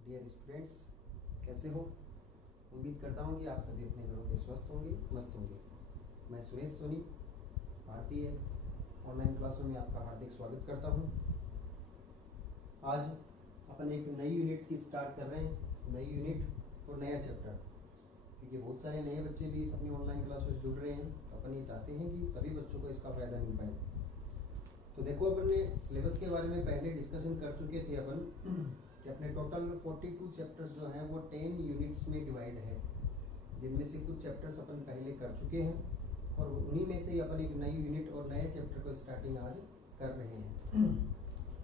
Dear students, कैसे हो? उम्मीद करता हूँ कि आप सभी अपने घरों में स्वस्थ होंगे, मस्त होंगे। मैं सुरेश सोनी भारतीय ऑनलाइन क्लासों में आपका हार्दिक स्वागत करता हूँ। आज अपन एक नई यूनिट की स्टार्ट कर रहे हैं, नई यूनिट और नया चैप्टर, क्योंकि बहुत सारे नए बच्चे भी इस अपनी ऑनलाइन क्लासों से जुड़ रहे हैं। तो अपन ये चाहते हैं कि सभी बच्चों को इसका फ़ायदा मिल पाए। तो देखो, अपन ने सिलेबस के बारे में पहले डिस्कशन कर चुके थे अपन कि अपने टोटल 42 चैप्टर्स जो हैं वो 10 यूनिट्स में डिवाइड है, जिनमें से कुछ चैप्टर्स अपन पहले कर चुके हैं और उन्हीं में से ही अपन एक नई यूनिट और नए चैप्टर को स्टार्टिंग आज कर रहे हैं।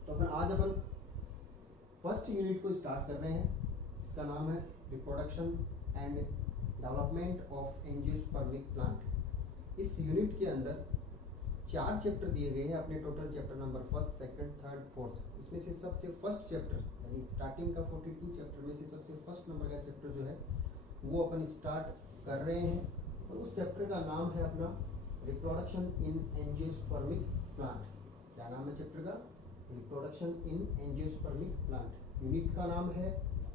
तो अपन फर्स्ट यूनिट को स्टार्ट कर रहे हैं, जिसका नाम है reproduction and development of angiospermic plant. इस यूनिट के अंदर 4 चैप्टर दिए गए हैं अपने टोटल चैप्टर नंबर 1, 2, 3, 4। इसमें से सबसे फर्स्ट चैप्टर यानी स्टार्टिंग का 42 चैप्टर में से सबसे फर्स्ट नंबर का चैप्टर जो है वो अपन स्टार्ट कर रहे हैं और उस चैप्टर का नाम है अपना रिप्रोडक्शन इन एंजियोस्पर्मिक प्लांट। क्या नाम है चैप्टर का? Reproduction in angiospermic plant. Unit का नाम है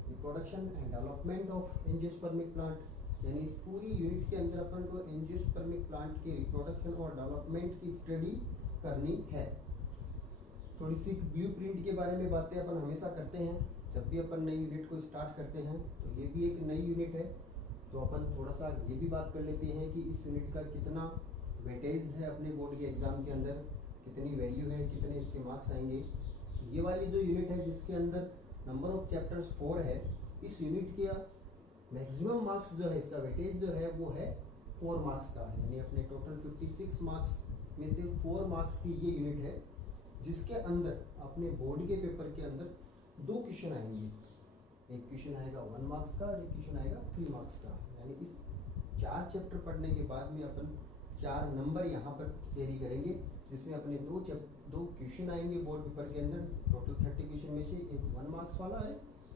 reproduction and development of angiospermic plant. यानी इस पूरी यूनिट के अंदर अपन को एंजियोस्पर्मिक प्लांट के रिप्रोडक्शन और डेवलपमेंट की स्टडी करनी है। थोड़ी सी ब्लूप्रिंट के बारे में बातें अपन हमेशा करते हैं जब भी अपन नई यूनिट को स्टार्ट करते हैं। तो ये भी एक नई यूनिट है, तो अपन थोड़ा सा ये भी बात कर लेते हैं कि इस यूनिट का कितना वेटेज है अपने बोर्ड के एग्जाम के अंदर, कितनी वैल्यू है, कितने इसके मार्क्स आएंगे। ये वाली जो यूनिट है जिसके अंदर नंबर ऑफ चैप्टर्स 4 है, इस यूनिट के मैक्सिमम मार्क्स जो है, इसका वेटेज जो है वो है 4 मार्क्स का। यानी अपने टोटल 56 मार्क्स में से 4 मार्क्स की ये यूनिट है, जिसके अंदर अपने बोर्ड के पेपर के अंदर 2 क्वेश्चन आएंगे। एक क्वेश्चन आएगा 1 मार्क्स का और एक क्वेश्चन आएगा 3 मार्क्स का। यानी इस 4 चैप्टर पढ़ने के बाद में अपन 4 नंबर यहाँ पर कैरी करेंगे, जिसमें अपने 2 क्वेश्चन आएंगे बोर्ड पेपर के अंदर। टोटल 30 क्वेश्चन में से एक 1 मार्क्स वाला है,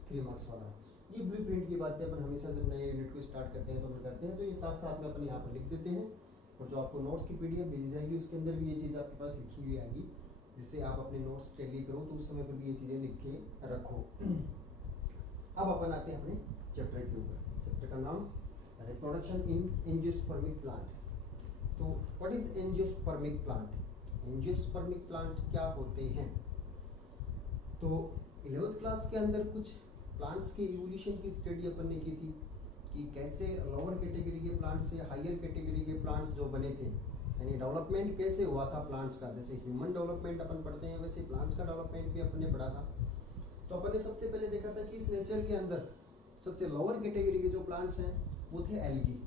3 मार्क्स वाला। ये ब्लूप्रिंट की बातें अपन हमेशा जब नए यूनिट को स्टार्ट करते हैं तो अपन करते हैं, तो ये साथ साथ में अपन यहाँ पर लिख देते हैं। और जो आपको नोट्स की PDF भेजी जाएगी उसके अंदर भी ये चीज़ आपके पास लिखी हुई आएगी, जिससे आप अपने नोट्स टैली करो तो उस समय पर भी ये चीज़ें लिख के रखो। अब अपन आते हैं अपने चैप्टर के ऊपर। चैप्टर का नाम रिप्रोडक्शन इन एंजियोस्पर्मिक प्लांट। तो what is angiospermic plant? Angiospermic plant क्या होते हैं? तो 11th क्लास के अंदर कुछ प्लांट्स के इवोल्यूशन की स्टडी अपन ने की थी कि कैसे लोअर कैटेगरी के प्लांट से हायर कैटेगरी के प्लांट्स जो बने थे, यानी डेवलपमेंट कैसे हुआ था प्लांट्स का। जैसे ह्यूमन डेवलपमेंट अपन पढ़ते हैं, वैसे प्लांट्स का डेवलपमेंट भी अपन ने पढ़ा था। तो अपन ने सबसे पहले देखा था कि इस नेचर के अंदर सबसे लोअर कैटेगरी के जो प्लांट्स हैं वो थे एल्गी।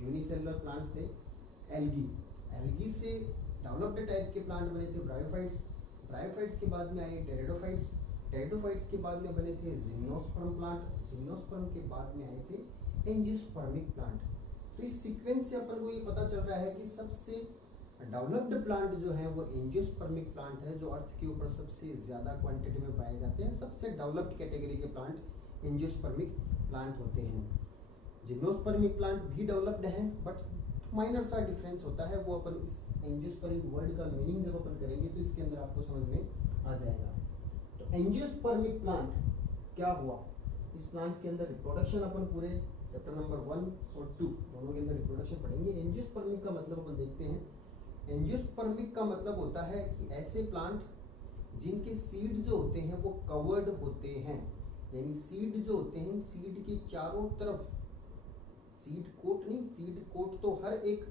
यूनिसेलुलर प्लांट्स थे एल्गी। एल्गी से डेवलप्ड टाइप के प्लांट बने थे ब्रायोफाइट्स। ब्रायोफाइट्स के बाद में आए टेरिडोफाइट्स। टेरिडोफाइट्स के बाद में बने थे जिम्नोस्पर्म प्लांट। जिम्नोस्पर्म के बाद में आए थे एंजियोस्पर्मिक प्लांट। तो इस सीक्वेंस से अपन को ये पता चल रहा है कि सबसे डेवलप्ड प्लांट जो है वो एंजियोस्पर्मिक प्लांट है, जो अर्थ के ऊपर सबसे ज़्यादा क्वांटिटी में पाए जाते हैं। सबसे डेवलप्ड कैटेगरी के प्लांट एंजियोस्पर्मिक प्लांट होते हैं। जिम्नोस्पर्मिक प्लांट भी डेवलप्ड हैं, बट माइनर सा डिफरेंस होता है। वो अपन इस एंजियोस्पर्मिक वर्ड का मीनिंग जब अपन करेंगे तो इसके अंदर आपको समझ में आ जाएगा। तो एंजियोस्पर्मिक प्लांट क्या हुआ? इस प्लांट के अंदर रिप्रोडक्शन अपन पूरे चैप्टर नंबर 1 और 2 दोनों के अंदर रिप्रोडक्शन पढ़ेंगे। एंजियोस्पर्मिक का मतलब अपन देखते हैं। एंजियोस्पर्मिक का मतलब होता है कि ऐसे प्लांट जिनके सीड जो होते हैं वो कवर्ड होते हैं। यानी सीड जो होते हैं, सीड के चारों तरफ, सीड कोट नहीं, सीड कोट तो हर एक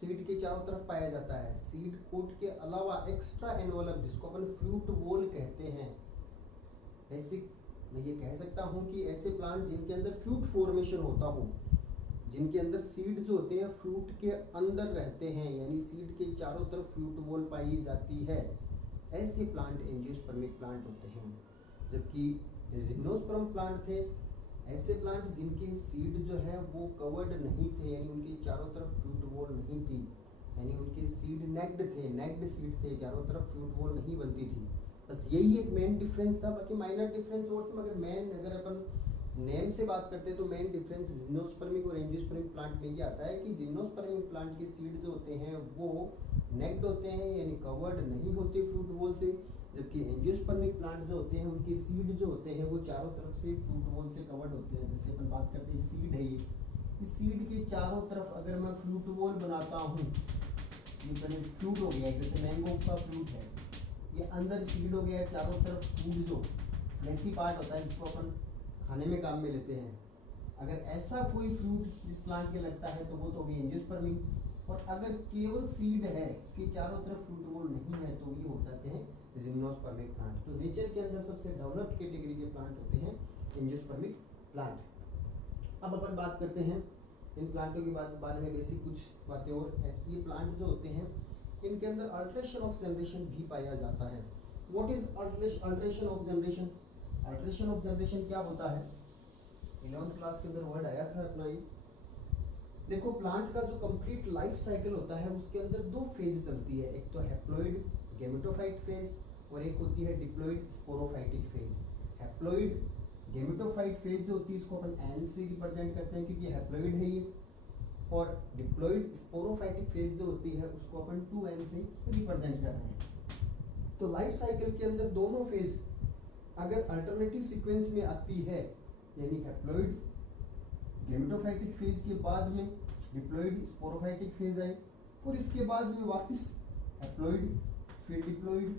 सीड के चारों तरफ पाया जाता है। सीड कोट के अलावा एक्स्ट्रा एनवलप, जिसको अपन फ्रूट वॉल कहते हैं, ऐसे मैं ये कह सकता हूँ कि ऐसे प्लांट जिनके अंदर फ्रूट फॉर्मेशन होता हो, जिनके अंदर सीड जो होते हैं फ्रूट के अंदर रहते हैं, यानी सीड के चारों तरफ फ्रूट वॉल पाई जाती है, ऐसे प्लांट एंजियोस्पर्मिक प्लांट होते हैं। जबकि जिम्नोस्पर्म प्लांट थे ऐसे प्लांट जिनके सीड जो है वो कवर्ड नहीं थे, यानी उनके चारों तरफ फ्रूट वॉल नहीं थी, यानी उनके सीड नेक्ड थे, नेक्ड सीड थे, चारों तरफ फ्रूट वॉल नहीं बनती थी। बस यही एक मेन डिफरेंस था। बाकी माइनर डिफरेंस और थे, मगर मेन अगर अपन नेम से बात करते हैं तो मेन डिफरेंस जिम्नोस्पर्मिक और एंजियोस्पर्मिक प्लांट में ये आता है कि जिम्नोस्पर्मिक प्लांट के सीड जो होते हैं वो नेक्ड होते हैं, यानी कवर्ड नहीं होते फ्रूट वॉल से, जबकि एंजियोस्पर्मिक प्लांट जो होते हैं उनके सीड जो होते हैं वो चारों तरफ से फ्रूट वॉल से कवर्ड होते हैं। जैसे अपन बात करते हैं सीड है ये, इस सीड के चारों तरफ अगर मैं फ्रूट वॉल बनाता हूँ, ये पहले फ्रूट हो गया, जैसे मैंगो का फ्रूट है, ये अंदर सीड हो गया, चारों तरफ फूड जो फ्लैशी पार्ट होता है जिसको अपन खाने में काम में लेते हैं, अगर ऐसा कोई फ्रूट इस प्लांट के लगता है तो वो तो होगी एंजियोस्पर्मिक। और अगर केवल सीड है, इसके चारों तरफ फ्रूट वॉल नहीं है, तो ये हो जाते हैं जिम्नोस्पर्मिक प्लांट। तो नेचर के अंदर सबसे डेवलप्ड कैटेगरी के प्लांट होते हैं एंजियोस्पर्मिक प्लांट। अब अपन बात करते हैं इन प्लांटों के बारे में बेसिक कुछ बातें और। ये प्लांट जो होते हैं इनके अंदर अल्टरेशन ऑफ जनरेशन भी पाया जाता है। What is alteration of generation? Alteration of generation क्या होता है? 11th क्लास के अंदर वर्ड आया था अपना ये। देखो, प्लांट का जो कंप्लीट लाइफ साइकिल होता है उसके अंदर दो फेज चलती है, एक तो हैप्लॉइड गेमेटोफाइट फेज और एक होती है diploid sporophytic phase. Haploid gametophyte phase जो होती है इसको अपन एन से रिप्रेजेंट करते हैं क्योंकि हैप्लॉइड है ये, और डिप्लॉइड स्पोरोफाइटिक फेज जो होती है उसको अपन 2n से रिप्रेजेंट कर रहे हैं। तो लाइफ साइकिल के अंदर दोनों फेज अगर अल्टरनेटिव सीक्वेंस में आती है, यानी हैप्लॉइड गेमेटोफाइटिक फेज के बाद में डिप्लॉइड स्पोरोफाइटिक फेज आए और इसके बाद में वापस हैप्लॉइड फिर डिप्लॉइड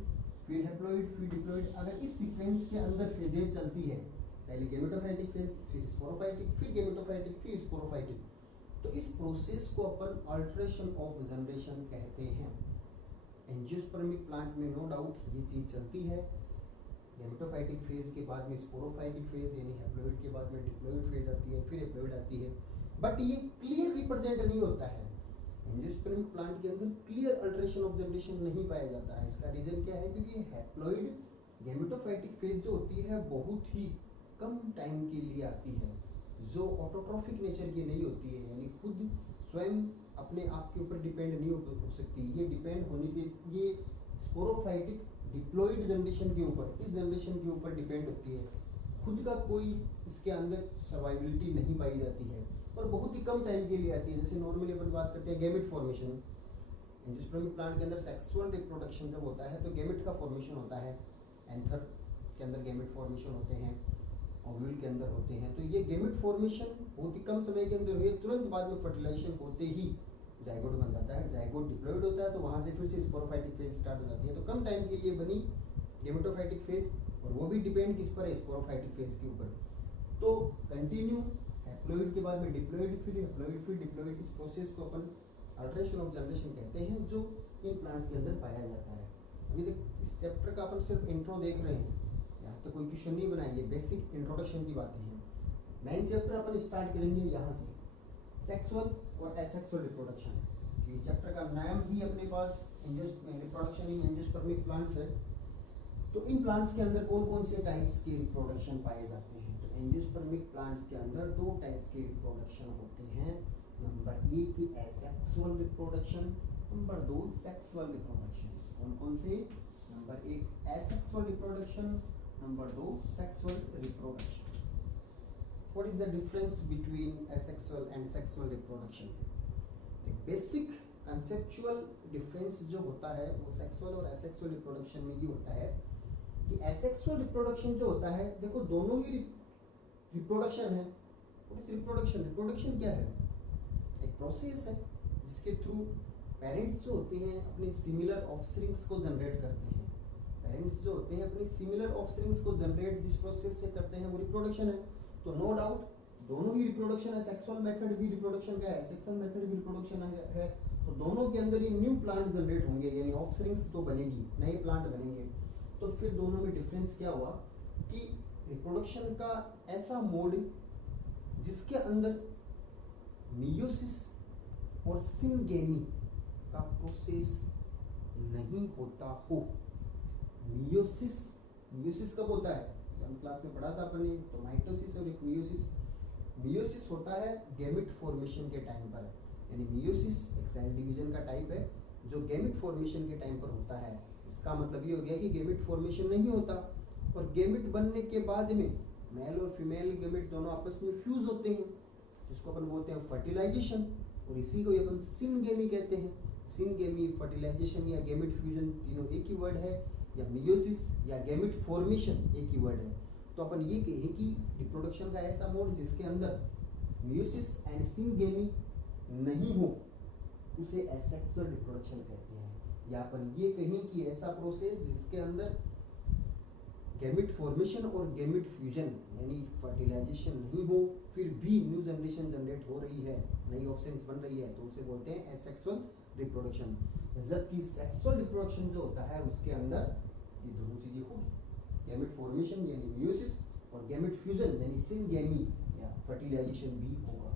फिर हैप्लॉइड फिर डिप्लॉइड, अगर इस सीक्वेंस के अंदर फेजेज चलती है, पहले गेमेटोफाइटिक फेज फिर स्पोरोफाइटिक फिर गेमेटोफाइटिक फिर स्पोरोफाइटिक, तो इस प्रोसेस को अपन अल्टरेशन ऑफ जनरेशन कहते हैं। एंजियोस्पर्मिक प्लांट में नो डाउट ये चीज चलती है। गेमेटोफाइटिक फेज के बाद में स्पोरोफाइटिक फेज यानी हैप्लॉइड के बाद में डिप्लॉइड फेज आती है, फिर हैप्लॉइड आती है, बट ये क्लियर रिप्रेजेंट नहीं होता है। एंजियोस्पर्मिक प्लांट के अंदर क्लियर अल्टरेशन ऑफ जनरेशन नहीं पाया जाता है। इसका रीजन क्या है? क्योंकि हैप्लॉइड गेमेटोफाइटिक फेज जो होती है बहुत ही कम टाइम के लिए आती है, जो ऑटोट्रॉफिक नेचर की नहीं होती है, यानी खुद स्वयं अपने आप के ऊपर डिपेंड नहीं हो सकती। ये डिपेंड होने के ये स्पोरोफाइटिक डिप्लॉइड जनरेशन के ऊपर, इस जनरेशन के ऊपर डिपेंड होती है। खुद का कोई इसके अंदर सर्वाइबिलिटी नहीं पाई जाती है और बहुत ही कम टाइम के लिए आती है। जैसे नॉर्मली अपन बात करते हैं गैमेट फॉर्मेशन, एंजियोस्पर्मिक प्लांट के अंदर सेक्सुअल रिप्रोडक्शन जब होता है तो गैमेट का फॉर्मेशन होता है, एंथर के अंदर गैमेट फॉर्मेशन होते हैं, ओव्यूल के अंदर होते हैं। तो ये गैमेट फॉर्मेशन बहुत ही कम समय के अंदर हुए, तुरंत बाद में फर्टिलाइजेशन होते ही जाइगोट बन जाता है। जाइगोट डिप्लॉइड होता है तो वहां से फिर से स्पोरोफाइटिक फेज स्टार्ट हो जाती है। तो कम टाइम के लिए बनी गेमेटोफाइटिक फेज, और वो भी डिपेंड किस पर है? स्पोरोफाइटिक फेज के ऊपर। तो कंटिन्यू हैप्लॉइड के बाद में डिप्लॉइड फिर हैप्लॉइड फिर डिप्लॉइड, इस प्रोसेस को अपन अल्टरेशन ऑफ जनरेशन कहते हैं, जो इन प्लांट्स के अंदर पाया जाता है। अभी तक इस चैप्टर का अपन सिर्फ इंट्रो देख रहे हैं, यहाँ तो कोई क्वेश्चन नहीं बनाएंगे, बेसिक इंट्रोडक्शन की बातें हैं। मेन चैप्टर अपन स्टार्ट करेंगे यहाँ से, सेक्सुअल और एसेक्सुअल रिप्रोडक्शन। ये चैप्टर का नाम भी अपने पास रिप्रोडक्शन इन एंजियोस्पर्मिक प्लांट्स है। तो इन प्लांट्स के अंदर कौन कौन से टाइप्स के रिप्रोडक्शन पाए जाते हैं? तो एंजियोस्पर्मिक प्लांट्स के अंदर दो टाइप्स के रिप्रोडक्शन होते हैं। Number 1 asexual reproduction, number 2 sexual reproduction. कौन कौन से? Number 1 asexual reproduction, number 2 sexual reproduction. What is the difference between asexual and sexual reproduction? The basic conceptual difference जो होता है वो सेक्सुअल और एसेक्सुअल रिप्रोडक्शन में ये होता है कि एसेक्सुअल रिप्रोडक्शन जो होता है, देखो दोनों ही रिप्रोडक्शन है। What is reproduction? रिप्रोडक्शन क्या है? एक प्रोसेस है जिसके थ्रू पेरेंट्स जो होते हैं अपने सिमिलर ऑफस्प्रिंग्स को जनरेट करते हैं। पेरेंट्स जो होते हैं अपने सिमिलर ऑफस्प्रिंग्स को जनरेट जिस प्रोसेस से करते हैं वो रिप्रोडक्शन है। तो नो डाउट दोनों ही रिप्रोडक्शन है, सेक्सुअल मेथड भी रिप्रोडक्शन का है, सेक्सुअल मेथड भी रिप्रोडक्शन है। तो दोनों के अंदर ही न्यू प्लांट जनरेट होंगे, यानी ऑफस्प्रिंग्स तो बनेगी, नए प्लांट बनेंगे। तो फिर दोनों में डिफरेंस क्या हुआ कि रिप्रोडक्शन का ऐसा मोड जिसके अंदर मियोसिस और सिनगेमी का प्रोसेस नहीं होता हो। मियोसिस कब होता है? हम क्लास में पढ़ा था अपन ने, तो माइटोसिस और एक मियोसिस होता है गैमेट फॉर्मेशन के टाइम पर, यानी मियोसिस एक सेल डिवीजन का टाइप है जो गैमेट फॉर्मेशन के टाइम पर होता है। इसका मतलब ये हो गया कि गैमेट फॉर्मेशन नहीं होता और गैमेट बनने के बाद में मेल और फीमेल गैमेट दोनों आपस में फ्यूज होते हैं, जिसको अपन बोलते हैं फर्टिलाइजेशन, और इसी को अपन सिनगेमी कहते हैं। सिनगेमी, फर्टिलाइजेशन या गैमेट फ्यूजन तीनों एक ही वर्ड है, या मियोसिस या गैमेट फॉर्मेशन एक ही वर्ड है। तो अपन ये कहें कि रिप्रोडक्शन का ऐसा मोड जिसके अंदर मियोसिस एंड सिंगेमी नहीं हो उसे एसेक्सुअल रिप्रोडक्शन कहते हैं। या अपन ये कहें कि ऐसा प्रोसेस जिसके अंदर गैमेट फॉर्मेशन और गैमेट फ्यूजन यानी फर्टिलाइजेशन नहीं हो फिर भी न्यू जनरेशन जनरेट हो रही है, नई ऑप्शंस बन रही है, तो उसे बोलते हैं एसेक्सुअल रिप्रोडक्शन। जबकि सेक्सुअल रिप्रोडक्शन जो होता है उसके अंदर ये दोनों चीजें होगी, गैमेट फॉर्मेशन यानी मियोसिस और गैमेट फ्यूजन यानी सिंगेमी या फर्टिलाइजेशन भी होगा।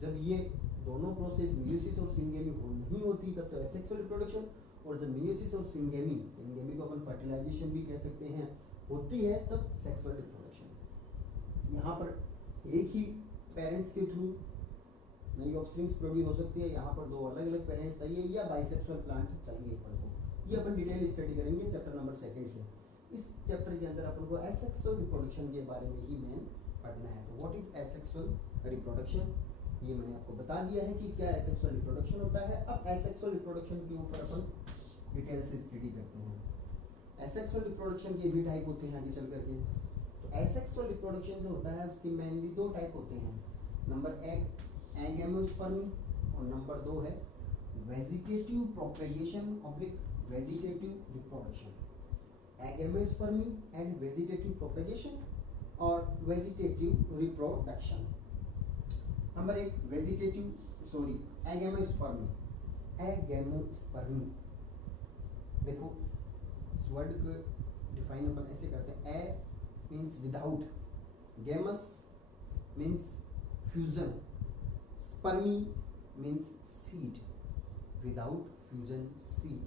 जब ये दोनों प्रोसेस मियोसिस और सिंगेमी नहीं होती तब तो एसेक्सुअल रिप्रोडक्शन, और जब मियोसिस और सिंगेमी को अपन फर्टिलाइजेशन भी कह सकते हैं होती है तब सेक्सुअल रिप्रोडक्शन। यहाँ पर एक ही पेरेंट्स के थ्रू नई ऑफस्प्रिंग्स प्रोड्यूस हो सकती है, यहाँ पर दो अलग अलग पेरेंट्स चाहिए या बाइसेक्सुअल प्लांट चाहिए अपन को, ये अपन डिटेल स्टडी करेंगे चैप्टर नंबर 2 से। इस चैप्टर के अंदर अपन को एसेक्सुअल रिप्रोडक्शन के बारे में ही मेन पढ़ना है। तो व्हाट इज एसेक्सुअल रिप्रोडक्शन, ये मैंने आपको बता दिया है कि क्या एसेक्सुअल रिप्रोडक्शन होता है। अब एसेक्सुअल रिप्रोडक्शन के ऊपर अपन डिटेल से स्टडी करते हैं। एसेक्सुअल रिप्रोडक्शन के भी टाइप होते हैं आगे चल करके। तो एसेक्सुअल रिप्रोडक्शन जो होता है उसके मेनली दो टाइप होते हैं। नंबर 1 एगेमोस्पर्मी और नंबर 2 है vegetative propagation oblique vegetative reproduction. Agamospermy and vegetative propagation और vegetative reproduction. Number 1 agamospermy. Agamospermy देखो इस वर्ड को डिफाइन अपन ऐसे करते हैं, a means without, gamos means fusion, spermy means seed, without fusion seed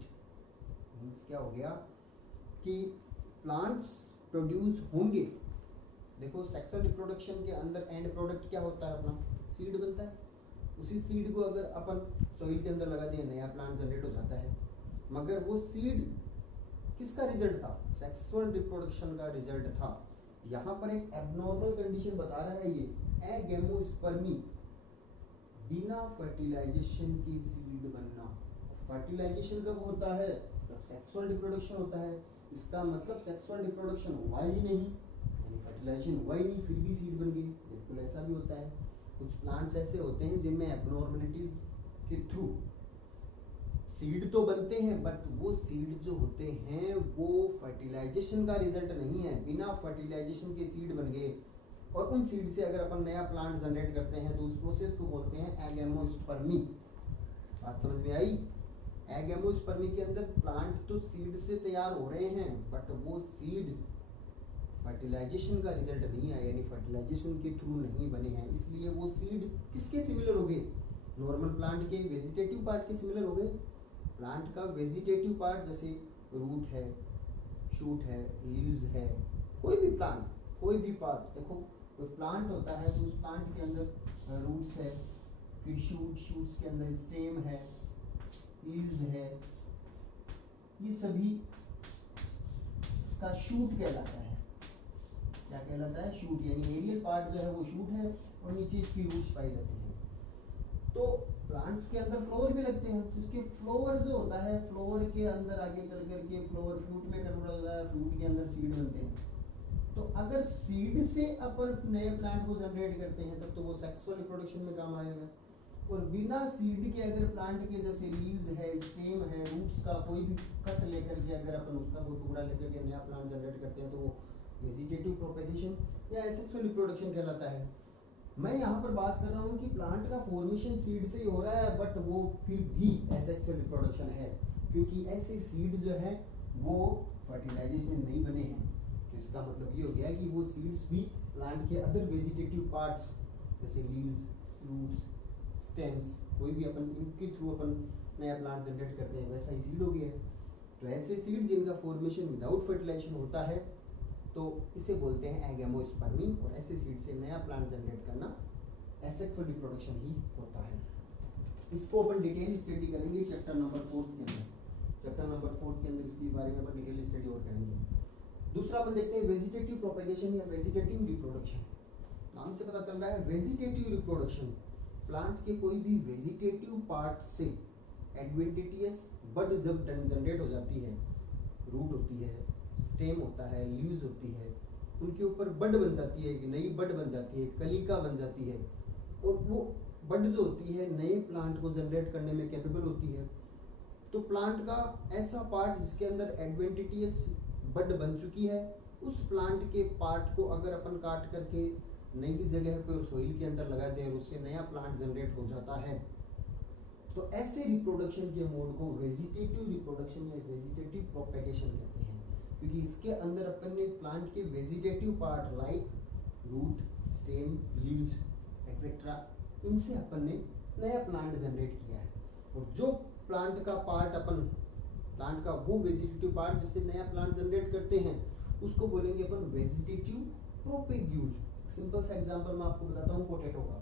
means क्या हो गया कि प्लांट्स प्रोड्यूस होंगे। देखो सेक्सुअल रिप्रोडक्शन के अंदर एंड प्रोडक्ट क्या होता है अपना, सीड बनता है। उसी सीड को अगर अपन सॉइल के अंदर लगा दिए नया प्लांट जनरेट हो जाता है, मगर वो सीड किसका रिजल्ट था, सेक्सुअल रिप्रोडक्शन का रिजल्ट था। यहाँ पर एक एबनॉर्मल कंडीशन बता रहा है ये एगेमोस्पर्मी, बिना फर्टिलाइजेशन की सीड बनना। फर्टिलाइजेशन कब होता है, जब सेक्सुअल रिप्रोडक्शन होता है। इसका मतलब सेक्सुअल रिप्रोडक्शन हुआ ही नहीं यानी फर्टिलाइजेशन हुआ ही नहीं फिर भी सीड बन गई, बिल्कुल ऐसा भी होता है। कुछ प्लांट्स ऐसे होते हैं जिनमें एबनॉर्मलिटीज के थ्रू सीड तो बनते हैं बट वो सीड जो होते हैं वो फर्टिलाइजेशन का रिजल्ट नहीं है, बिना फर्टिलाइजेशन के सीड बन गए। और उन सीड से अगर अपन नया प्लांट जनरेट करते हैं तो उस प्रोसेस को बोलते हैं एगेमोस्पर्मी। बात समझ में आई। एगेमोस्पर्मी के अंदर प्लांट तो सीड से तैयार हो रहे हैं बट वो सीड फर्टिलाइजेशन का रिजल्ट नहीं आया यानी फर्टिलाइजेशन के थ्रू नहीं बने हैं, इसलिए वो सीड किसके सिमिलर हो गए, नॉर्मल प्लांट के वेजिटेटिव पार्ट के सिमिलर हो गए। प्लांट का वेजिटेटिव पार्ट जैसे रूट है, शूट है, लीव्स है, कोई भी प्लांट कोई भी पार्ट, देखो कोई प्लांट होता है तो उस प्लांट के अंदर रूट्स है, फिर शूट्स के अंदर स्टेम है, लीव्स है, ये सभी इसका शूट कहलाता है। क्या कहलाता है, शूट, यानी एरियल पार्ट जो है वो शूट है और नीचे इसकी रूट्स पाई जाती हैं। तो प्लांट्स के अंदर फ्लावर भी लगते हैं, तो इसके फ्लावर जो होता है, फ्लावर के अंदर आगे चल करके फ्लावर फ्रूट में कन्वर्ट होता है, फ्रूट के अंदर सीड बनते हैं। तो अगर सीड से अपन नए प्लांट को जनरेट करते हैं तब तो वो सेक्सुअल रिप्रोडक्शन में काम आएगा। और बिना सीड के अगर प्लांट के जैसे लीव्स है, स्टेम है, रूट्स का कोई भी कट लेकर के अगर अपन उसका कोई टुकड़ा लेकर के नया प्लांट जनरेट करते हैं तो वो वेजिटेटिव प्रोपेगेशन या एसेक्सुअल रिप्रोडक्शन कहलाता है। मैं यहाँ पर बात कर रहा हूँ कि प्लांट का फॉर्मेशन सीड से ही हो रहा है बट वो फिर भी एसेक्सुअल रिप्रोडक्शन है, क्योंकि ऐसे सीड जो है वो फर्टिलाइजेशन नहीं बने हैं। तो इसका मतलब ये हो गया कि वो सीड्स भी प्लांट के अदर वेजिटेटिव पार्ट्स जैसे लीव्स, रूट्स, स्टेम्स, कोई भी अपन इनके थ्रू अपन नया प्लांट जनरेट करते हैं वैसा ही सीड हो गया है। तो ऐसे सीड जिनका फॉर्मेशन विदाउट फर्टिलाइजेशन होता है तो इसे बोलते हैं एगेमोस्पर्मी, और ऐसे सीड से नया प्लांट जनरेट करना एसेक्सुअल रिप्रोडक्शन ही होता है। इसको अपन डिटेल स्टडी करेंगे चैप्टर नंबर 4 के अंदर। चैप्टर नंबर 4 के अंदर इसके बारे में अपन डिटेल स्टडी और करेंगे। दूसरा अपन देखते हैं वेजिटेटिव प्रोपेगेशन या वेजिटेटिव रिप्रोडक्शन। नाम से पता चल रहा है वेजिटेटिव रिप्रोडक्शन, प्लांट के कोई भी वेजिटेटिव पार्ट से एडवेंटिटियस बड जब जनरेट हो जाती है, रूट होती है, स्टेम होता है, लीव्स होती है, उनके ऊपर बड बन जाती है, एक नई बड बन जाती है, कलिका बन जाती है, और वो बड जो होती है नए प्लांट को जनरेट करने में कैपेबल होती है। तो प्लांट का ऐसा पार्ट जिसके अंदर एडवेंटिटियस बड बन चुकी है, उस प्लांट के पार्ट को अगर अपन काट करके नई जगह पर सॉइल के अंदर लगा दें और उससे नया प्लांट जनरेट हो जाता है, तो ऐसे रिप्रोडक्शन के मोड को वेजिटेटिव रिप्रोडक्शन या वेजिटेटिव प्रोपेगेशन कहते हैं, क्योंकि इसके अंदर अपन ने प्लांट के vegetative part like root, stem, leaves etcetera, इनसे अपन ने नया प्लांट जनरेट किया है। और जो प्लांट का पार्ट अपन प्लांट का वो वेजिटेटिव पार्ट जिससे नया प्लांट जनरेट करते हैं, उसको बोलेंगे अपन वेजिटेटिव प्रोपेग्यूल। सिंपल सा एग्जांपल मैं आपको बताता हूँ पोटैटो का।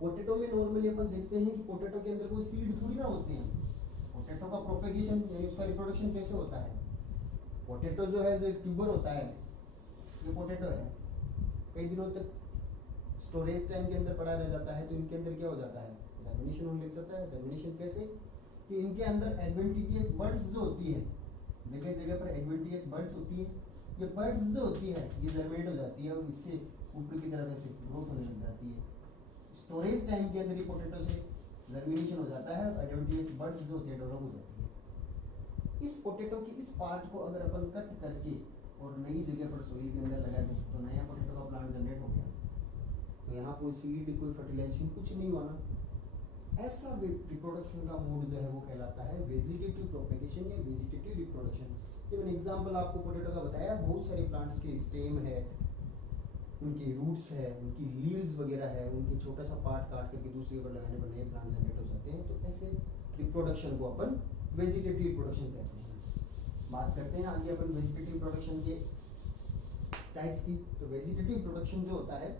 पोटैटो में नॉर्मली अपन देखते हैं कि पोटैटो के अंदर कोई सीड थोड़ी ना होते हैं। पोटैटो का प्रोपेगेशन यानी उसका रिप्रोडक्शन कैसे होता है? पोटैटो जो है, जो एक ट्यूबर होता है, ये पोटैटो है, कई दिनों तक स्टोरेज टाइम के अंदर पड़ा रह जाता है, तो इनके अंदर क्या हो जाता है? जर्मिनेशन होने लग जाता है। जर्मिनेशन कैसे? कि इनके अंदर एडवेंटिटियस बड्स जो होती है, जगह जगह पर एडवेंटिटियस बड्स होती है, ये बड्स जो होती है ये जर्मिनेट हो जाती है और इससे ऊपर की तरफ ऐसे ग्रोथ होने लग जाती है। स्टोरेज टाइम के अंदर ही पोटैटो से जर्मिनेशन हो जाता है और एडवेंटिटियस बड्स जो होती है डेवलप हो जाती है। इस पोटैटो की इस पार्ट को अगर अपन कट करके और नई जगह पर सॉइल के अंदर लगा दें, तो नया पोटैटो का प्लांट जनरेट हो गया। तो यहाँ कोई सीड, कोई फर्टिलाइजेशन कुछ नहीं हुआ ना। ऐसा रिप्रोडक्शन का मोड जो है वो कहलाता है वेजिटेटिव प्रोपेगेशन या वेजिटेटिव रिप्रोडक्शन। ये मैंने एग्जांपल आपको पोटैटो का बताया। बहुत सारे प्लांट्स के स्टेम है, उनके रूट्स है, उनकी लीव्स वगैरह है, उनके छोटा सा पार्ट काट करके दूसरी जगह लगाने पर नए प्लांट जनरेट हो जाते हैं। तो ऐसे रिप्रोडक्शन को अपन वेजिटेटिव रिप्रोडक्शन कहते हैं। बात करते हैं आगे अपन वेजिटेटिव प्रोडक्शन के टाइप्स की। तो वेजिटेटिव प्रोडक्शन जो होता है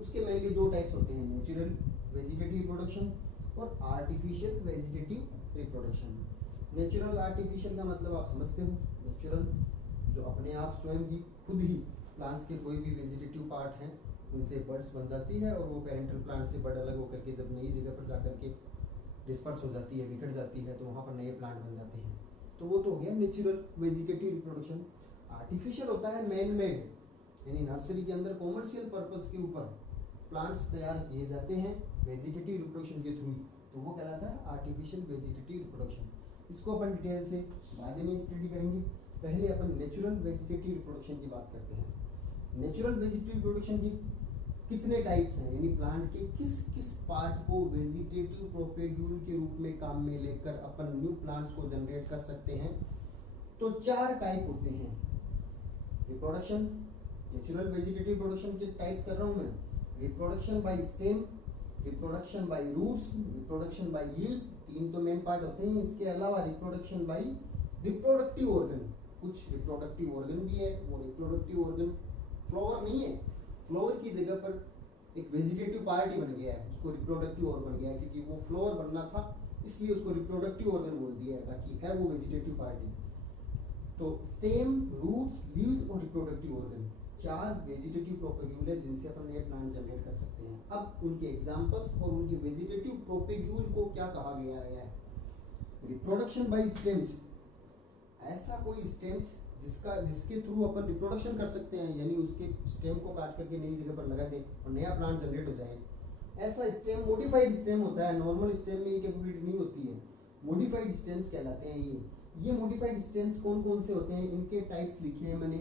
उसके मेनली दो टाइप्स होते हैं, नेचुरल वेजिटेटिव प्रोडक्शन और artificial vegetative reproduction. Natural artificial का मतलब आप समझते हो, नेचुरल जो अपने आप स्वयं ही खुद ही प्लांट्स के कोई भी वेजिटेटिव पार्ट हैं उनसे बड्स बन जाती है और वो पेरेंटल प्लांट से बड अलग होकर के जब नई जगह पर जाकर के डिस्पर्स हो जाती है, बिखर जाती है, तो वहाँ पर नए प्लांट बन जाते हैं। तो वो तो हो गया नेचुरल वेजिटेटिव रिप्रोडक्शन। आर्टिफिशियल होता है मैन मेड, यानी नर्सरी के अंदर कॉमर्शियल पर्पस के ऊपर प्लांट्स तैयार किए जाते हैं वेजिटेटिव रिप्रोडक्शन के थ्रू, तो वो कहलाता है आर्टिफिशियल वेजिटेटिव रिप्रोडक्शन। इसको अपन डिटेल से बाद में स्टडी करेंगे। पहले अपन नेचुरल वेजिटेटिव रिप्रोडक्शन की बात करते हैं। नेचुरल वेजिटेटिव रिप्रोडक्शन की कितने टाइप्स हैं, यानी प्लांट के किस किस पार्ट को वेजिटेटिव प्रोपेग्यूल के रूप में काम में लेकर अपन न्यू प्लांट्स को जनरेट कर सकते हैं। तो 4 टाइप होते हैं रिप्रोडक्शन। नेचुरल वेजिटेटिव प्रोडक्शन के टाइप्स कर रहा हूं मैं। Reproduction by stem, reproduction by roots, reproduction by leaves, 3 तो मेन पार्ट होते हैं। इसके अलावा रिप्रोडक्शन बाय रिप्रोडक्टिव ऑर्गन, कुछ रिप्रोडक्टिव ऑर्गन भी है। वो रिप्रोडक्टिव ऑर्गन फ्लावर नहीं है, फ्लावर की जगह पर एक वेजिटेटिव पार्ट ही बन गया है, उसको रिप्रोडक्टिव ऑर्गन बन गया है, क्योंकि वो फ्लावर बनना था इसलिए उसको रिप्रोडक्टिव ऑर्गन बोल दिया है, बाकी है वो वेजिटेटिव पार्ट ही। तो स्टेम, रूट्स, लीव्स और रिप्रोडक्टिव ऑर्गन 4 वेजिटेटिव प्रोपेग्यूल है जिनसे अपन नए प्लांट जनरेट कर सकते हैं। अब उनके एग्जांपल्स और उनके वेजिटेटिव प्रोपेग्यूल को क्या कहा गया है। रिप्रोडक्शन बाय स्टेम्स, ऐसा कोई स्टेम्स जिसके थ्रू अपन रिप्रोडक्शन कर सकते हैं, यानी उसके स्टेम को काट करके नई जगह पर लगा दें और नया प्लांट जनरेट हो जाए। ऐसा स्टेम मॉडिफाइड स्टेम होता है, नॉर्मल स्टेम में ये कैपेबिलिटी नहीं होती है। मॉडिफाइड स्टेम्स कहलाते हैं ये मॉडिफाइड स्टेम्स कौन कौन से होते हैं, इनके टाइप्स लिखे हैं मैंने।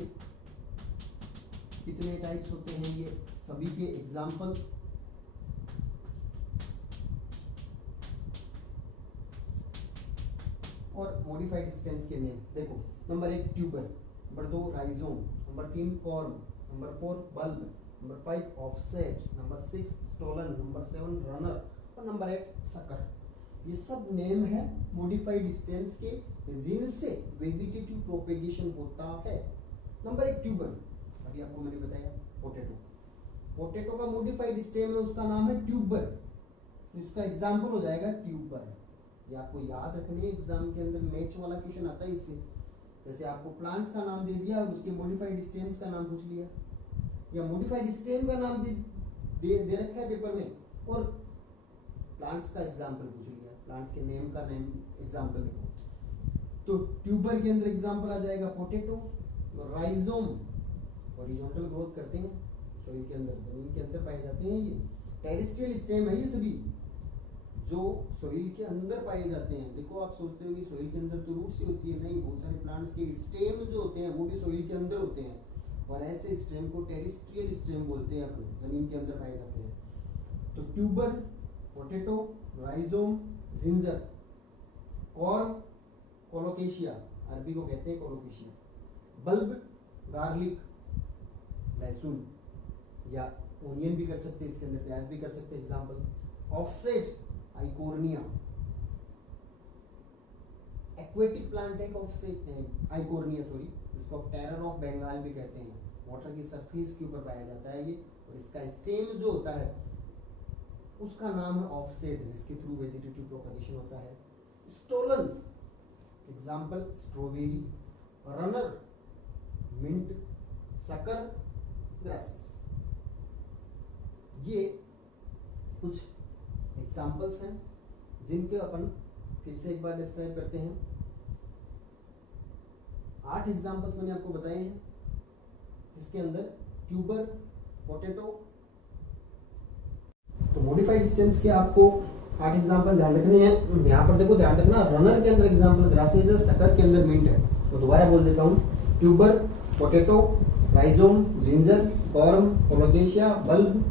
कितने टाइप्स होते हैं ये सभी के एग्जांपल। और मॉडिफाइड स्टेम्स के नेम देखो। Number 1 tuber, number 2 rhizome, number 3 corm, number 4 bulb, number 5 offset, number 6 stolon, number 7 runner और नंबर 8 सकर। ये सब नेम है मॉडिफाइड स्टेम्स के जिनसे वेजिटेटिव प्रोपेगेशन होता है। नंबर 1 ट्यूबर, अभी आपको मैंने बताया पोटैटो का मॉडिफाइड स्टेम है, उसका नाम है ट्यूबर, तो इसका एग्जांपल हो जाएगा ट्यूबर। ये आपको याद रखनी है, एग्जाम के अंदर मैच वाला क्वेश्चन आता है इससे। जैसे आपको प्लांट्स का नाम दे दिया और उसके मॉडिफाइड स्टेम्स का नाम पूछ लिया, या मॉडिफाइड स्टेम का नाम दे रखा है पेपर में और प्लांट्स का एग्जांपल पूछ लिया, प्लांट्स के नेम का नेम एग्जांपल देखो। तो ट्यूबर के अंदर एग्जांपल आ जाएगा पोटैटो, राइजोम हॉरिजॉन्टल ग्रोथ करते हैं सॉइल के अंदर, जमीन के अंदर पाए जाते हैं। ये टेरेस्ट्रियल स्टेम है, ये सभी जो सॉइल के अंदर पाए जाते हैं। देखो आप सोचते हो कि सॉइल के अंदर तो रूट्स ही होती है, नहीं, बहुत सारे प्लांट्स के स्टेम जो होते हैं वो भी सॉइल के अंदर होते हैं, और ऐसे स्टेम को टेरेस्ट्रियल स्टेम बोलते हैं, अपने जमीन के अंदर पाए जाते हैं। तो tuber, potato, rhizome, ginger, corn, colocasia, अरबी को कहते हैं कोलोकेशिया, बल्ब, गार्लिक, लहसुन या ओनियन भी कर सकते हैं, इसके अंदर प्याज भी कर सकते हैं example. Offset, Eichhornia, aquatic plant है ऑफसेट है आइकोर्निया, सॉरी, इसको टेरर ऑफ बंगाल भी कहते हैं, वाटर की सरफेस के ऊपर पाया जाता है ये, और इसका स्टेम जो होता है उसका नाम है ऑफसेट, जिसके थ्रू वेजिटेटिव प्रोपगेशन होता है। Stolon, example strawberry, runner, mint, sucker, grasses. ये कुछ एग्जांपल्स हैं जिनके अपन फिर से एक बार डिस्क्राइब करते हैं। 8 एग्जांपल्स मैंने आपको बताए हैं, जिसके अंदर ट्यूबर, पोटैटो, तो मॉडिफाइड स्टेम्स के आपको 8 एग्जांपल ध्यान रखने हैं। यहाँ पर देखो ध्यान रखना, रनर के अंदर एग्जांपल ग्रासेस है, सकर के अंदर मिंट है। तो दोबारा बोल देता हूँ, tuber, potato, rhizome, ginger, corn, colocasia, bulb,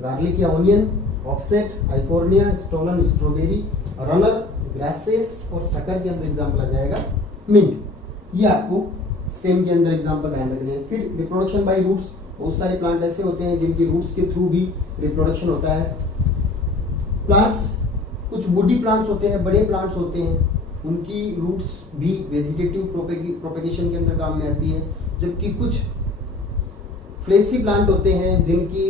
garlic या onion, offset, eichhornia, stolon, strawberry, runner, grasses, और सकर के अंदर एग्जांपल आ जाएगा मिंट। ये आपको स्टेम के अंदर एग्जांपल ध्यान रखने हैं। फिर रिप्रोडक्शन बाय रूट्स, बहुत सारे प्लांट ऐसे होते हैं जिनकी रूट्स के थ्रू भी रिप्रोडक्शन होता है। प्लांट्स, कुछ वुडी प्लांट्स होते हैं, बड़े प्लांट्स होते हैं, उनकी रूट्स भी वेजिटेटिव प्रोपेगेशन के अंदर काम में आती है। जबकि कुछ फ्लेसी प्लांट होते हैं जिनकी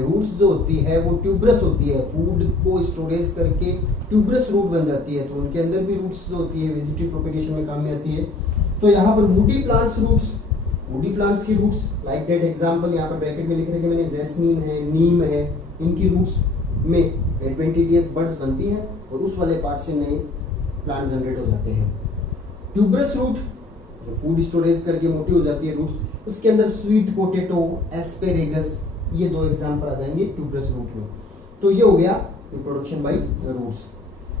रूट्स जो होती है वो ट्यूबरस होती है, फूड को स्टोरेज करके ट्यूबरस रूट बन जाती है, तो उनके अंदर भी रूट्स जो होती है वेजिटेटिव प्रोपेगेशन में काम में आती है। तो यहाँ पर woody plants roots, woody plants की रूट्स लाइक दैट एग्जांपल यहाँ पर ब्रैकेट में लिख रखे मैंने, जैस्मीन है, नीम है, इनकी रूट्स में एडवेंटिडियस बड्स बनती है और उस वाले पार्ट से नए प्लांट जनरेट हो जाते हैं। ट्यूबरस रूट जो फूड स्टोरेज करके मोटी हो जाती है रूट्स, उसके अंदर स्वीट पोटैटो, एस्पेरेगस, ये 2 एग्जांपल आ जाएंगे ट्यूबरस रूट में। तो ये हो गया रिप्रोडक्शन बाय रूट्स।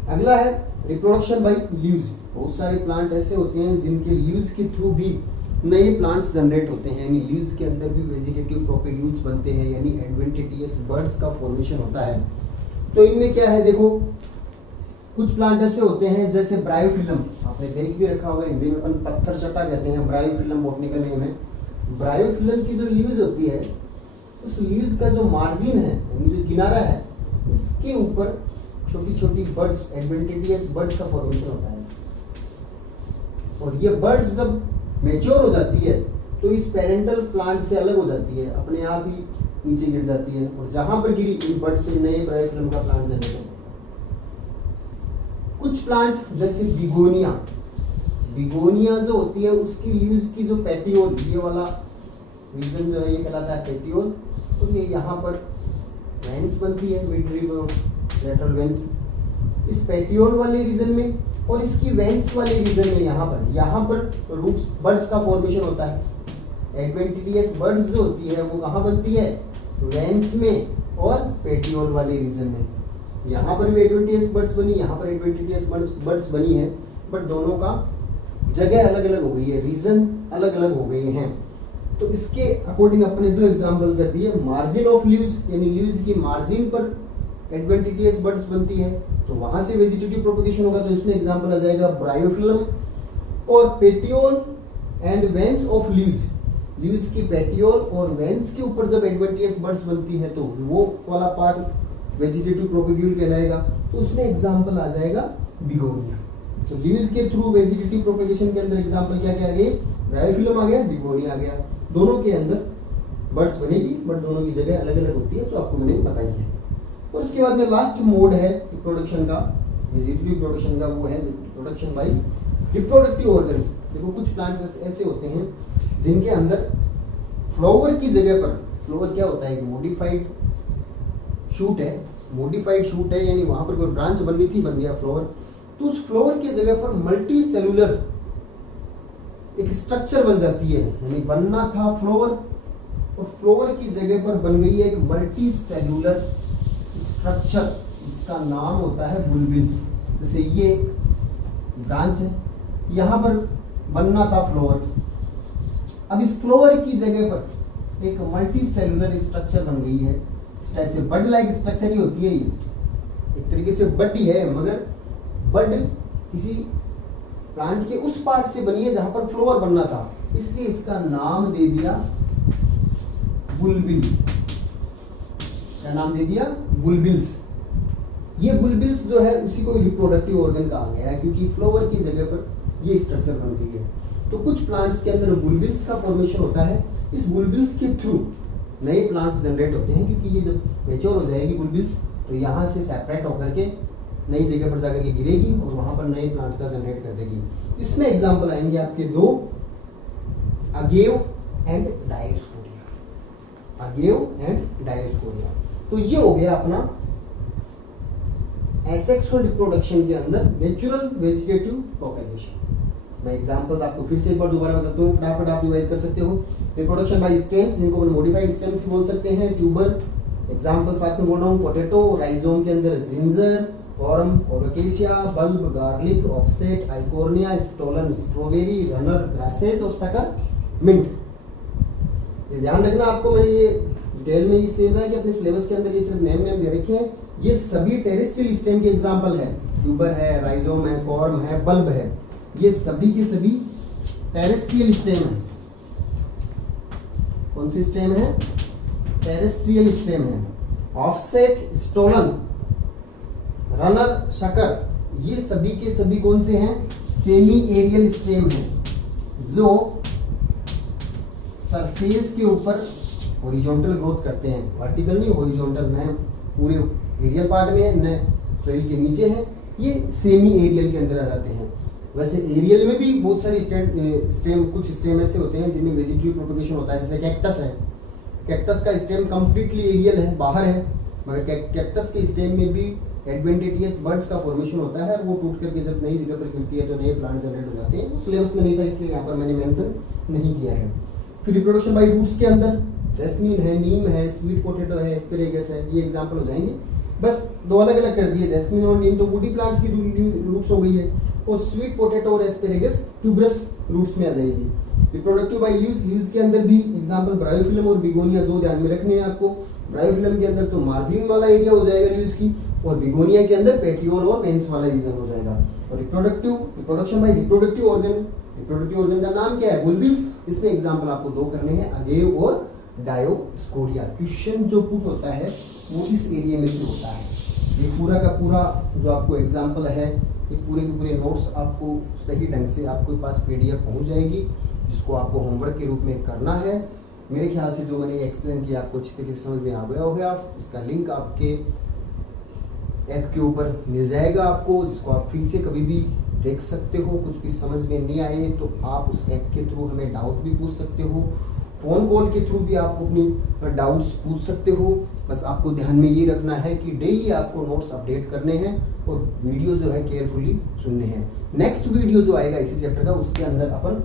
अगला है रिप्रोडक्शन बाय लीव्स। बहुत सारे प्लांट ऐसे होते हैं जिनके लीव्स के थ्रू भी नए प्लांट्स जनरेट होते हैं, यानी लीव्स के अंदर भी वेजिटेटिव प्रोपेग्यूल्स बनते हैं, यानी एडवेंटिडियस बड्स का फॉर्मेशन होता है। तो इनमें क्या है, देखो कुछ प्लांट ऐसे होते हैं जैसे ब्रायोफिलम, आपने देख भी रखा होगा, हिंदी में अपन पत्थर चटा कहते हैं, ब्रायोफिलम बॉटनिकल नेम है। ब्रायोफिलम की जो लीव्स होती है, उस लीव्स का जो मार्जिन है, यानी जो किनारा है, इसके ऊपर छोटी छोटी बड्स, एडवेंटिडियस बड्स का फॉर्मेशन होता है। और ये बड्स जब मैच्योर हो जाती है तो इस पेरेंटल प्लांट से अलग हो जाती है, अपने आप ही नीचे गिर जाती है, और जहां पर गिरी इन बड से नए ब्रायोफिलम का प्लांट जनरेट होता है। कुछ प्लांट जैसे बिगोनिया, बिगोनिया जो होती है उसकी लीव्स की जो पेटियोल, ये वाला रीजन जो है ये कहलाता है पेटियोल, तो ये यहाँ पर वेंस बनती है, मिड रिब और लेटरल वेंस, इस पेटियोल वाले रीजन में और इसकी वेंस वाले रीजन में यहाँ पर रूट्स बड्स का फॉर्मेशन होता है। एडवेंटिडियस बड्स जो होती है वो कहाँ बनती है, वेंस में और पेटियोल वाले रीजन में। यहाँ पर भी एडवेंटिडियस बड्स बनी, यहाँ पर एडवेंटिडियस बड्स बनी है, बट दोनों का जगह अलग अलग हो गई है, रीजन अलग अलग हो गए हैं। तो इसके अकॉर्डिंग अपने 2 एग्जांपल कर दिए। मार्जिन ऑफ लीव्स, यानी लीव्स की मार्जिन पर एडवेंटिडियस बड्स बनती है, तो वहां से वेजिटेटिव प्रोपगेशन होगा, तो इसमें एग्जांपल आ जाएगा ब्रायोफिलम। और petiole and veins of leaves, leaves की पेटियोल और वेंस के ऊपर जब एडवेंटिडियस बड्स बनती है तो वो वाला पार्ट वेजिटेटिव प्रोपगेशन कहलाएगा, तो उसमें एग्जांपल आ जाएगा बिगोनिया। तो लीव्स के थ्रू वेजिटेटिव प्रोपगेशन के अंदर एग्जांपल क्या क्या आ गए, ब्रायोफिलम आ गया, बिगोनिया आ गया। दोनों के अंदर बड्स बनेगी, बट दोनों की जगह अलग अलग होती है, जो आपको मैंने बताई है। और उसके बाद में लास्ट मोड है रिप्रोडक्शन का, वेजिटेटिव प्रोडक्शन का, वो है रिप्रोडक्शन बाय रिप्रोडक्टिव ऑर्गन्स। देखो कुछ प्लांट्स ऐसे होते हैं जिनके अंदर फ्लावर की जगह पर, फ्लावर क्या होता है, मॉडिफाइड शूट है, मॉडिफाइड शूट है, यानी वहां पर कोई ब्रांच बननी थी, बन गया फ्लावर, तो उस फ्लावर की जगह पर मल्टी सेलुलर एक स्ट्रक्चर बन जाती है, यानी बनना था फ्लोवर और फ्लोवर की जगह पर बन गई है एक मल्टी सेल्यूलर स्ट्रक्चर, इसका नाम होता है बुलबिल्स। जैसे ये ब्रांच है, यहाँ पर बनना था फ्लोवर, अब इस फ्लोवर की जगह पर एक मल्टी सेल्यूलर स्ट्रक्चर बन गई है। इस टाइप से बड लाइक स्ट्रक्चर ही होती है ये, एक तरीके से बड ही है, मगर बड किसी प्लांट के उस पार्ट से बनी है जहां पर फ्लोवर बनना था, इसलिए इसका नाम दे दिया बुलबिल। क्या नाम दे दिया? बुलबिल्स। ये बुलबिल्स जो है उसी को रिप्रोडक्टिव ऑर्गन कहा गया है, क्योंकि फ्लावर की जगह पर ये स्ट्रक्चर बन गई है। तो कुछ प्लांट्स के अंदर बुलबिल्स का फॉर्मेशन होता है, इस बुलबिल्स के थ्रू नए प्लांट्स जनरेट होते हैं, क्योंकि ये जब मैच्योर हो जाएगी बुलबिल्स तो यहाँ से सेपरेट होकर के नई जगह पर जाकर के गिरेगी और वहां पर नए प्लांट का जनरेट कर देगी। इसमें एग्जांपल आएंगे आपके दो, agave and Dioscorea. Agave and Dioscorea. तो ये हो गया अपना एसेक्सुअल रिप्रोडक्शन के अंदर नेचुरल वेजिटेटिव प्रोपेगेशन। मैं एग्जांपल्स आपको फिर से एक बार दोबारा बताता हूँ, फटाफट आप रिवाइज कर सकते हो। रिप्रोडक्शन बाय स्टेम्स, जिनको हम मॉडिफाइड स्टेम्स भी बोल सकते हैं। ट्यूबर, एग्जांपल साथ में बोल रहा हूँ, पोटैटो। राइजोम के अंदर ginger, arum, colocasia. Bulb, garlic, offset, eichhornia, stolon, strawberry, runner, grasses और सकर, मिंट। ये ध्यान रखना आपको, मैंने ये डिटेल में इसलिए बताया कि अपने सिलेबस के अंदर ये सिर्फ नेम दे रखे हैं। ये सभी टेरेस्ट्रियल स्टेम के एग्जांपल है। ट्यूबर है, राइजोम है, कॉर्म है, बल्ब है, ये सभी के सभी टेरेस्ट्रियल स्टेम है। कौन सी स्टेम है? टेरेस्ट्रियल स्टेम है। ऑफसेट, स्टोलन, रनर, शकर, ये सभी के सभी कौन से हैं? सेमी एरियल स्टेम है, जो सरफेस के ऊपर हॉरिजॉन्टल ग्रोथ करते हैं। वर्टिकल नहीं, हॉरिजॉन्टल, न पूरे एरियल पार्ट में है, न सॉइल के नीचे है, ये सेमी एरियल के अंदर आ जाते हैं। वैसे एरियल में भी बहुत सारी स्टेम, कुछ स्टेम ऐसे होते हैं जिनमें वेजिटेटिव प्रोपगेशन होता है। जैसे कैक्टस है, कैक्टस का स्टेम कंप्लीटली एरियल है, बाहर है, मगर कैक्टस के स्टेम में भी एडवेंटिटियस बर्ड्स का फॉर्मेशन होता है। वो टूट करके जब नई जगह पर गिरती है तो नए प्लांट जनरेट हो जाते हैं। वो सिलेबस में नहीं था, इसलिए यहाँ पर मैंने मेंशन नहीं किया है। फिर रिप्रोडक्शन बाय रूट्स के अंदर जैस्मीन है, नीम है, स्वीट पोटैटो है, एस्पेरेगस है, ये एग्जांपल हो जाएंगे। बस दो अलग अलग कर दिए, जैस्मीन और नीम तो वुडी प्लांट्स की रूट्स हो गई है, और स्वीट पोटैटो और एस्पेरेगस ट्यूबरस रूट्स में आ जाएगी। रिप्रोडक्टिव बाय लीव्स, लीव्स के अंदर भी एग्जांपल ब्रायोफिलम और बिगोनिया, दो ध्यान में रखने हैं आपको। ब्रायोफिलम के अंदर तो मार्जिन वाला एरिया हो जाएगा लीव्स की, और बिगोनिया के अंदर पेटियोल और वेंस वाला रीजन हो जाएगा। और reproduction by reproductive organ, reproductive organ का नाम क्या है? बुलबिल्स। इसमें एग्जांपल आपको दो करने हैं, अगेव और डायोस्कोरिया। क्वेश्चन जो पुट होता है वो इस एरिया में से होता है। ये पूरा का पूरा जो आपको एग्जांपल है, ये पूरे के पूरे नोट्स आपको सही ढंग से आपके पास PDF पहुंच जाएगी, जिसको आपको होमवर्क के रूप में करना है। मेरे ख्याल से जो मैंने एक्सप्लेन किया आपको अच्छी तरीके से समझ में आ गया होगा। इसका लिंक आपके ऐप के ऊपर मिल जाएगा आपको, जिसको आप फिर से कभी भी देख सकते हो। कुछ भी समझ में नहीं आए तो आप उस ऐप के थ्रू हमें डाउट भी पूछ सकते हो, फोन कॉल के थ्रू भी आप अपनी डाउट्स पूछ सकते हो। बस आपको ध्यान में ये रखना है कि डेली आपको नोट्स अपडेट करने हैं और वीडियो जो है केयरफुली सुनने हैं। नेक्स्ट वीडियो जो आएगा इसी चैप्टर का, उसके अंदर अपन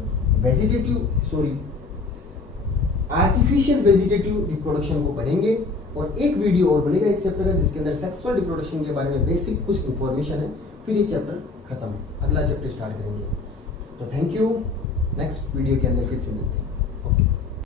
आर्टिफिशियल वेजिटेटिव रिप्रोडक्शन को पढ़ेंगे, और एक वीडियो और बनेगा इस चैप्टर का जिसके अंदर सेक्सुअल रिप्रोडक्शन के बारे में बेसिक कुछ इंफॉर्मेशन है। फिर ये चैप्टर खत्म, अगला चैप्टर स्टार्ट करेंगे। तो थैंक यू, नेक्स्ट वीडियो के अंदर फिर से मिलते हैं। ओके।